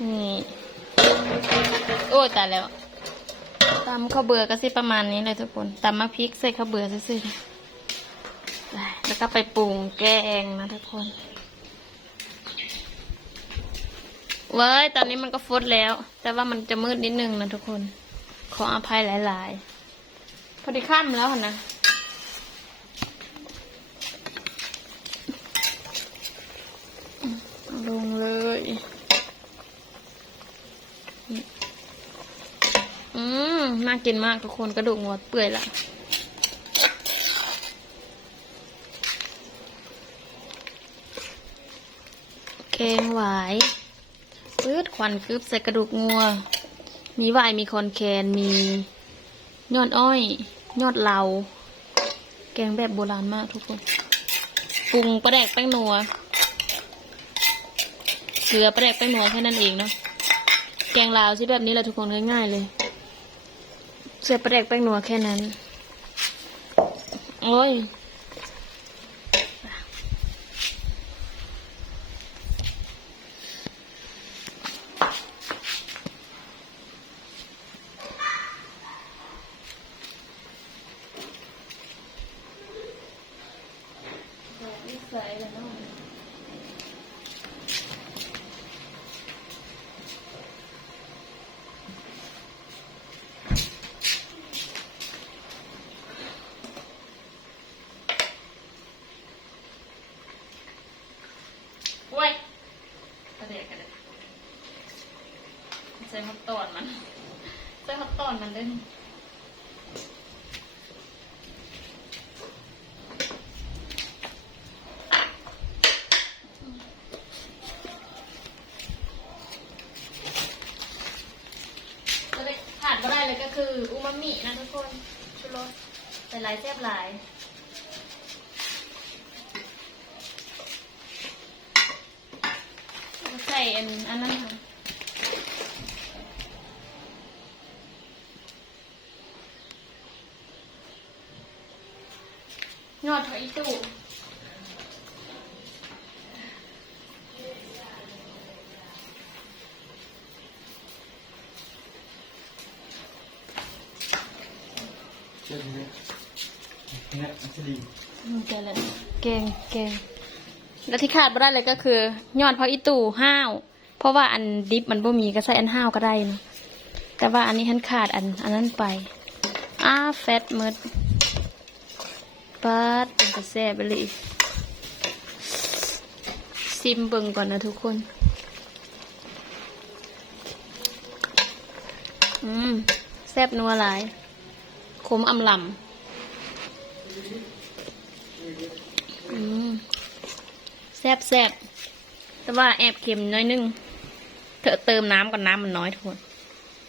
นี่โอ้ตายแล้วตำข้าวเบื่อก็สิประมาณนี้เลยทุกคนตำมะพริกใส่ข้าวเบื่อซื่อๆแล้วก็ไปปรุงแกงนะทุกคนเว้ยตอนนี้มันก็ฟุดแล้ว แต่ว่ามันจะมืดนิดนึงนะทุกคนขออภัยหลายๆพอดีค่ำแล้วนะลงเลยน่ากินมากทุกคนกระดูกงัวเปื่อยละแกงหวายปื๊ดควันคืบใส่กระดูกงัวมีหวายมีคอนแคนมียอดอ้อยยอดเหลาแกงแบบโบราณมากทุกคนปรุงปลาแดกแป้งนัวเกลือปลาแดกแป้งนัวแค่นั้นเองเนาะแกงลาวที่แบบนี้แหละทุกคนง่ายๆเลยเสียบปลาแดกแป้งนัวแค่นั้นโอ้ยใส่แล้วเนาะโอ้ยกระเดกกระเดกใส่ฮอตตอนมันใส่ฮอตตอนมันด้วยขาดไม่ได้เลยก็คืออูมามินะทุกคนชูรสแต่หลายแซ่บหลายใส่อันนั้นค่ะยอดถั่วอีตู่เจ้าเนี่ยอัศดีแกเลยแกงแล้วที่ขาดไม่ได้เลยก็คือยอดผักอีตู่ห้าวเพราะว่าอันดิบมันบ่มีก็ใส่อันห้าวก็ได้นะแต่ว่าอันนี้ฉันขาดอันนั้นไปแฟตเมิดปัดเป็นกระแสไปเลยซิมเบิ่งก่อนนะทุกคนแซ่บนัวหลายขมอำลำแซ่บแต่ว่าแอบเค็มน้อยนึงเธอเติมน้ำก่อนน้ำมันน้อยทุกคน